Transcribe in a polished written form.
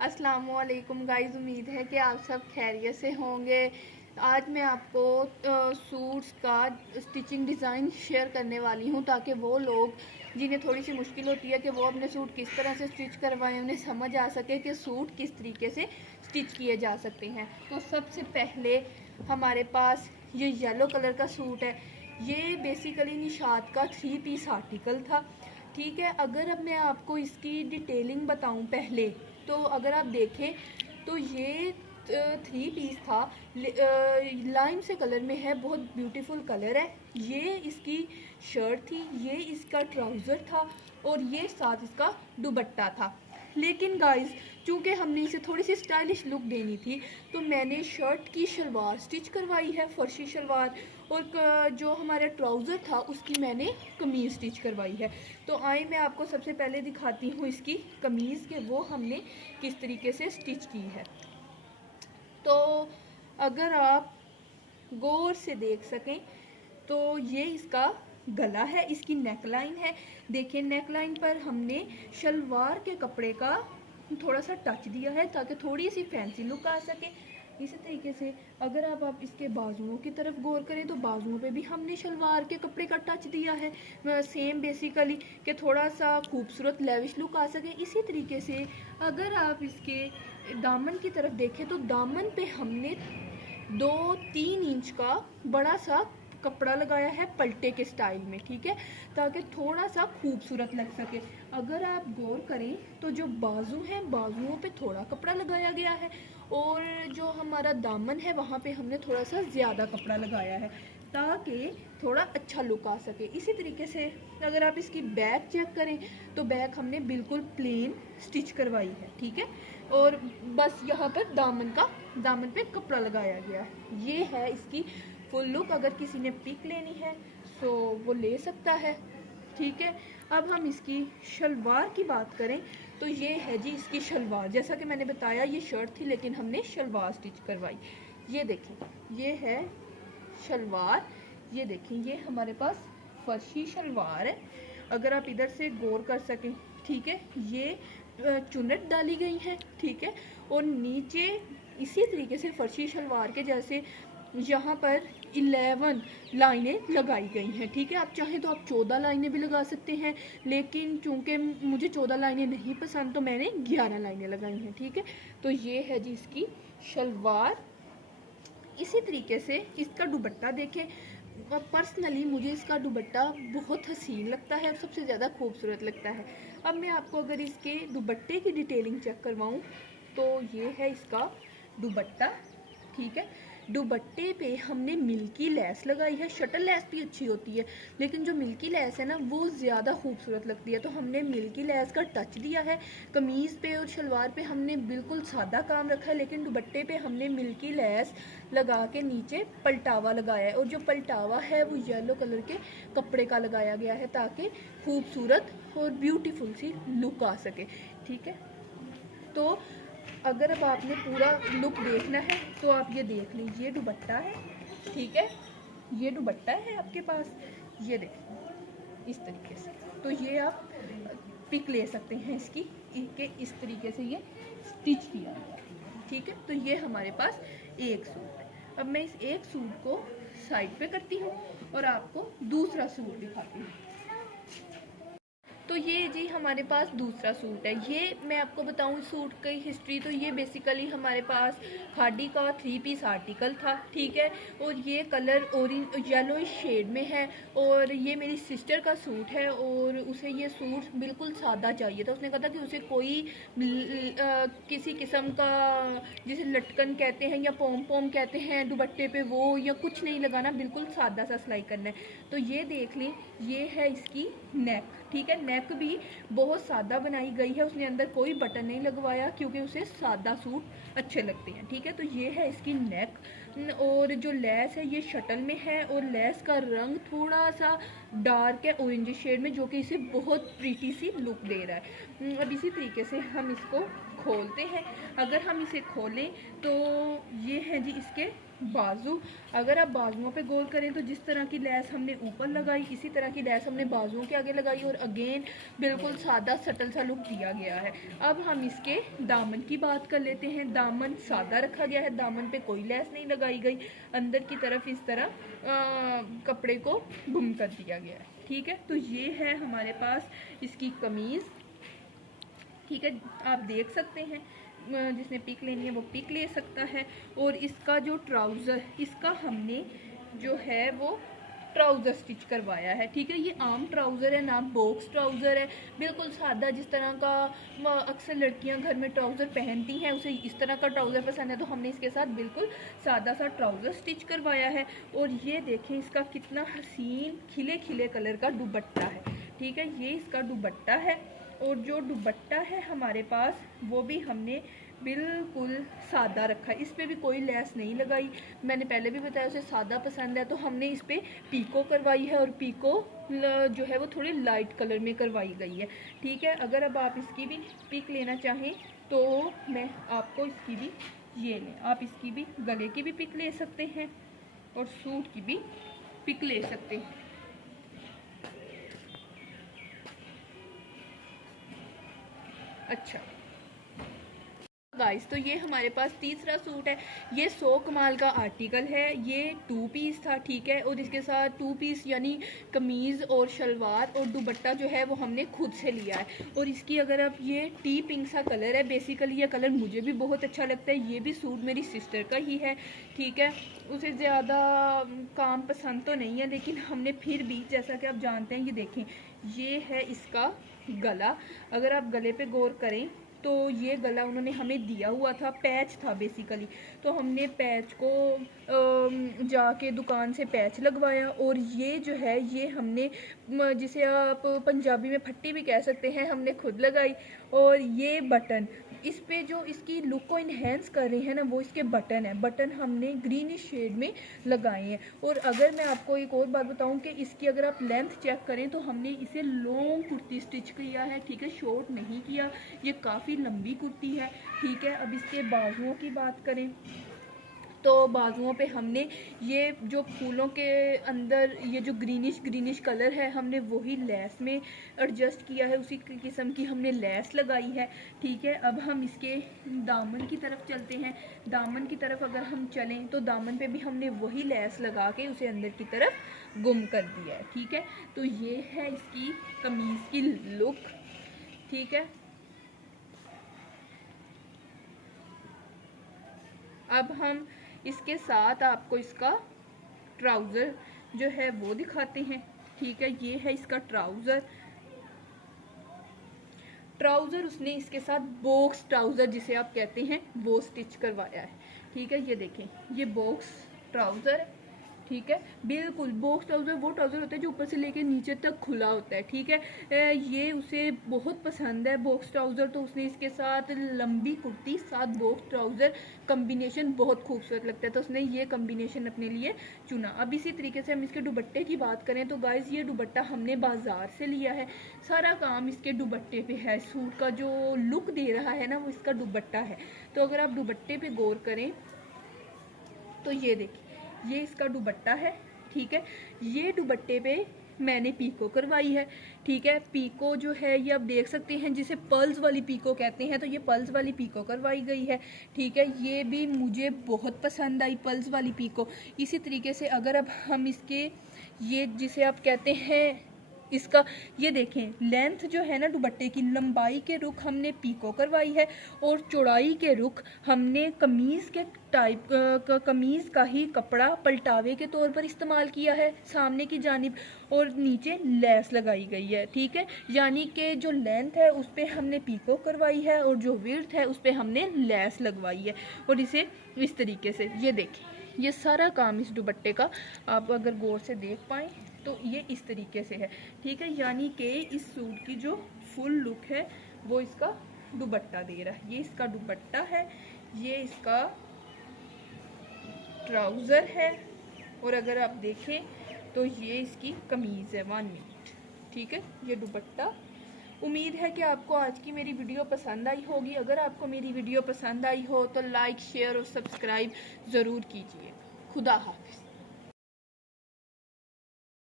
अस्सलामुअलैकुम गाइस, उम्मीद है कि आप सब खैरियत से होंगे। आज मैं आपको सूट्स का स्टिचिंग डिज़ाइन शेयर करने वाली हूँ ताकि वो लोग जिन्हें थोड़ी सी मुश्किल होती है कि वो अपने सूट किस तरह से स्टिच करवाएं, उन्हें समझ आ सके कि सूट किस तरीके से स्टिच किए जा सकते हैं। तो सबसे पहले हमारे पास ये येलो कलर का सूट है। ये बेसिकली निशात का 3 पीस आर्टिकल था। ठीक है, अगर अब मैं आपको इसकी डिटेलिंग बताऊं पहले, तो अगर आप देखें तो ये 3 पीस था। लाइम से कलर में है, बहुत ब्यूटीफुल कलर है। ये इसकी शर्ट थी, ये इसका ट्राउज़र था और ये साथ इसका दुपट्टा था। लेकिन गाइस, चूँकि हमने इसे थोड़ी सी स्टाइलिश लुक देनी थी तो मैंने शर्ट की शलवार स्टिच करवाई है, फर्शी शलवार, और जो हमारा ट्राउज़र था उसकी मैंने कमीज़ स्टिच करवाई है। तो आए मैं आपको सबसे पहले दिखाती हूँ इसकी कमीज़ के वो हमने किस तरीके से स्टिच की है। तो अगर आप गौर से देख सकें तो ये इसका गला है, इसकी नेकलाइन है। देखिए, नेकलाइन पर हमने शलवार के कपड़े का थोड़ा सा टच दिया है ताकि थोड़ी सी फैंसी लुक आ सके। इसी तरीके से अगर आप इसके बाजुओं की तरफ गौर करें तो बाजुओं पे भी हमने शलवार के कपड़े का टच दिया है, सेम बेसिकली, कि थोड़ा सा खूबसूरत लेविश लुक आ सके। इसी तरीके से अगर आप इसके दामन की तरफ देखें तो दामन पे हमने 2-3 इंच का बड़ा सा कपड़ा लगाया है पलटे के स्टाइल में, ठीक है, ताकि थोड़ा सा खूबसूरत लग सके। अगर आप गौर करें तो जो बाजू हैं, बाजुओं पे थोड़ा कपड़ा लगाया गया है और जो हमारा दामन है वहाँ पे हमने थोड़ा सा ज़्यादा कपड़ा लगाया है ताकि थोड़ा अच्छा लुक आ सके। इसी तरीके से अगर आप इसकी बैक चेक करें तो बैक हमने बिल्कुल प्लेन स्टिच करवाई है, ठीक है, और बस यहाँ पर दामन पे कपड़ा लगाया गया है। ये है इसकी फुल लुक। अगर किसी ने पिक लेनी है तो वो ले सकता है, ठीक है। अब हम इसकी शलवार की बात करें तो ये है जी इसकी शलवार। जैसा कि मैंने बताया ये शर्ट थी लेकिन हमने शलवार स्टिच करवाई। ये देखें, ये है शलवार। ये देखें, ये हमारे पास फर्शी शलवार है। अगर आप इधर से गौर कर सकें, ठीक है, ये चुन्नट डाली गई है, ठीक है, और नीचे इसी तरीके से फर्शी शलवार के जैसे यहाँ पर 11 लाइनें लगाई गई हैं, ठीक है। आप चाहें तो आप 14 लाइनें भी लगा सकते हैं, लेकिन चूंकि मुझे 14 लाइनें नहीं पसंद तो मैंने 11 लाइनें लगाई हैं, ठीक है। तो ये है जी इसकी शलवार। इसी तरीके से इसका दुपट्टा देखें। पर्सनली मुझे इसका दुपट्टा बहुत हसीन लगता है और सबसे ज़्यादा खूबसूरत लगता है। अब मैं आपको अगर इसके दुपट्टे की डिटेलिंग चेक करवाऊँ तो ये है इसका दुपट्टा, ठीक है। दुपट्टे पे हमने मिल्की लेस लगाई है। शटल लेस भी अच्छी होती है लेकिन जो मिल्की लेस है ना वो ज़्यादा खूबसूरत लगती है, तो हमने मिल्की लेस का टच दिया है। कमीज़ पे और शलवार पे हमने बिल्कुल सादा काम रखा है, लेकिन दुपट्टे पे हमने मिल्की लेस लगा के नीचे पलटावा लगाया है, और जो पलटावा है वो येलो कलर के कपड़े का लगाया गया है ताकि खूबसूरत और ब्यूटीफुल सी लुक आ सके, ठीक है। तो अगर अब आपने पूरा लुक देखना है तो आप ये देख लीजिए, दुपट्टा है, ठीक है, ये दुपट्टा है आपके पास। ये देखिए इस तरीके से, तो ये आप पिक ले सकते हैं इसकी कि इस तरीके से ये स्टिच किया गया, ठीक है। तो ये हमारे पास एक सूट है। अब मैं इस एक सूट को साइड पे करती हूँ और आपको दूसरा सूट दिखाती हूँ। तो ये जी हमारे पास दूसरा सूट है। ये मैं आपको बताऊं सूट की हिस्ट्री, तो ये बेसिकली हमारे पास खादी का 3 पीस आर्टिकल था, ठीक है, और ये कलर ऑरेंज येलो शेड में है। और ये मेरी सिस्टर का सूट है और उसे ये सूट बिल्कुल सादा चाहिए था। उसने कहा था कि उसे कोई किसी किस्म का, जिसे लटकन कहते हैं या पोम पोम कहते हैं दुपट्टे पे, वो या कुछ नहीं लगाना, बिल्कुल सादा सा सिलाई करना है। तो ये देख लें, ये है इसकी नेक, ठीक है। नेक भी बहुत सादा बनाई गई है, उसने अंदर कोई बटन नहीं लगवाया क्योंकि उसे सादा सूट अच्छे लगते हैं, ठीक है। तो ये है इसकी नेक, और जो लेस है ये शटल में है और लेस का रंग थोड़ा सा डार्क है ऑरेंज शेड में, जो कि इसे बहुत प्रीटी सी लुक दे रहा है। अब इसी तरीके से हम इसको खोलते हैं। अगर हम इसे खोलें तो ये है जी इसके बाजू। अगर आप बाजुओं पे गौर करें तो जिस तरह की लेस हमने ऊपर लगाई इसी तरह की लेस हमने बाजुओं के आगे लगाई और अगेन बिल्कुल सादा सटल सा लुक दिया गया है। अब हम इसके दामन की बात कर लेते हैं। दामन सादा रखा गया है, दामन पे कोई लेस नहीं लगाई गई, अंदर की तरफ इस तरह कपड़े को गुम कर दिया गया है। ठीक है, तो ये है हमारे पास इसकी कमीज़। ठीक है, आप देख सकते हैं, जिसने पिक लेनी है वो पिक ले सकता है। और इसका जो ट्राउज़र, इसका हमने जो है वो ट्राउज़र स्टिच करवाया है। ठीक है, ये आम ट्राउज़र है, ना बॉक्स ट्राउज़र है, बिल्कुल सादा। जिस तरह का अक्सर लड़कियां घर में ट्राउज़र पहनती हैं उसे इस तरह का ट्राउज़र पसंद है, तो हमने इसके साथ बिल्कुल सादा सा ट्राउज़र स्टिच करवाया है। और ये देखें इसका कितना हसीन खिले खिले कलर का दुपट्टा है। ठीक है, ये इसका दुपट्टा है। और जो दुपट्टा है हमारे पास वो भी हमने बिल्कुल सादा रखा है, इस पर भी कोई लेस नहीं लगाई। मैंने पहले भी बताया उसे सादा पसंद है, तो हमने इस पर पीको करवाई है और पीको जो है वो थोड़ी लाइट कलर में करवाई गई है। ठीक है, अगर अब आप इसकी भी पिक लेना चाहें तो मैं आपको इसकी भी ये लें, आप इसकी भी गले की भी पिक ले सकते हैं और सूट की भी पिक ले सकते हैं। अच्छा गाइस, तो ये हमारे पास तीसरा सूट है। ये 100 कमाल का आर्टिकल है, ये 2 पीस था। ठीक है, और इसके साथ 2 पीस यानी कमीज़ और शलवार और दुपट्टा जो है वो हमने खुद से लिया है। और इसकी अगर आप, ये टी पिंक सा कलर है, बेसिकली ये कलर मुझे भी बहुत अच्छा लगता है। ये भी सूट मेरी सिस्टर का ही है। ठीक है, उसे ज़्यादा काम पसंद तो नहीं है, लेकिन हमने फिर भी, जैसा कि आप जानते हैं, ये देखें, ये है इसका गला। अगर आप गले पे गौर करें तो ये गला उन्होंने हमें दिया हुआ था, पैच था बेसिकली, तो हमने पैच को जाके दुकान से पैच लगवाया। और ये जो है ये हमने, जिसे आप पंजाबी में फट्टी भी कह सकते हैं, हमने खुद लगाई। और ये बटन, इस पे जो इसकी लुक को इन्हेंस कर रहे हैं ना, वो इसके बटन है। बटन हमने ग्रीनिश शेड में लगाए हैं। और अगर मैं आपको एक और बात बताऊं कि इसकी अगर आप लेंथ चेक करें तो हमने इसे लॉन्ग कुर्ती स्टिच किया है। ठीक है, शॉर्ट नहीं किया, ये काफ़ी लंबी कुर्ती है। ठीक है, अब इसके बाजुओं की बात करें तो बाजुओं पे हमने ये जो फूलों के अंदर ये जो ग्रीनिश कलर है, हमने वही लेस में एडजस्ट किया है, उसी किस्म की हमने लेस लगाई है। ठीक है, अब हम इसके दामन की तरफ चलते हैं। दामन की तरफ अगर हम चलें तो दामन पे भी हमने वही लेस लगा के उसे अंदर की तरफ गुम कर दिया है। ठीक है, तो ये है इसकी कमीज़ की लुक। ठीक है, अब हम इसके साथ आपको इसका ट्राउज़र जो है वो दिखाते हैं। ठीक है, ये है इसका ट्राउज़र। ट्राउज़र उसने इसके साथ बॉक्स ट्राउज़र जिसे आप कहते हैं वो स्टिच करवाया है। ठीक है, ये देखें, ये बॉक्स ट्राउज़र है। ठीक है, बिल्कुल बॉक्स ट्राउज़र वो ट्राउज़र होता है जो ऊपर से लेके नीचे तक खुला होता है। ठीक है, ये उसे बहुत पसंद है बॉक्स ट्राउज़र, तो उसने इसके साथ लंबी कुर्ती साथ बॉक्स ट्राउज़र कम्बिनेशन बहुत खूबसूरत लगता है, तो उसने ये कम्बिनेशन अपने लिए चुना। अब इसी तरीके से हम इसके दुपट्टे की बात करें तो गाइस, ये दुपट्टा हमने बाज़ार से लिया है। सारा काम इसके दुपट्टे पे है, सूट का जो लुक दे रहा है ना वो इसका दुपट्टा है। तो अगर आप दुपट्टे पे गौर करें तो ये देखिए, ये इसका दुपट्टा है। ठीक है, ये दुपट्टे पे मैंने पीको करवाई है। ठीक है, पीको जो है ये आप देख सकते हैं, जिसे पर्ल्स वाली पीको कहते हैं, तो ये पर्ल्स वाली पीको करवाई गई है। ठीक है, ये भी मुझे बहुत पसंद आई पर्ल्स वाली पीको। इसी तरीके से अगर अब हम इसके, ये जिसे आप कहते हैं इसका, ये देखें लेंथ जो है ना दुपट्टे की, लंबाई के रुख हमने पीको करवाई है और चौड़ाई के रुख हमने कमीज़ के टाइप कमीज़ का ही कपड़ा पलटावे के तौर पर इस्तेमाल किया है सामने की जानिब, और नीचे लेस लगाई गई है। ठीक है, यानी कि जो लेंथ है उस पर हमने पीको करवाई है और जो विड्थ है उस पर हमने लेस लगवाई है। और इसे इस तरीके से, ये देखें, ये सारा काम इस दुपट्टे का आप अगर गौर से देख पाएँ तो ये इस तरीके से है। ठीक है, यानी कि इस सूट की जो फुल लुक है वो इसका दुपट्टा दे रहा है। ये इसका दुपट्टा है, ये इसका ट्राउज़र है, और अगर आप देखें तो ये इसकी कमीज़ है। 1 मिनट। ठीक है, ये दुपट्टा। उम्मीद है कि आपको आज की मेरी वीडियो पसंद आई होगी। अगर आपको मेरी वीडियो पसंद आई हो तो लाइक, शेयर और सब्सक्राइब ज़रूर कीजिए। खुदा हाफिज़।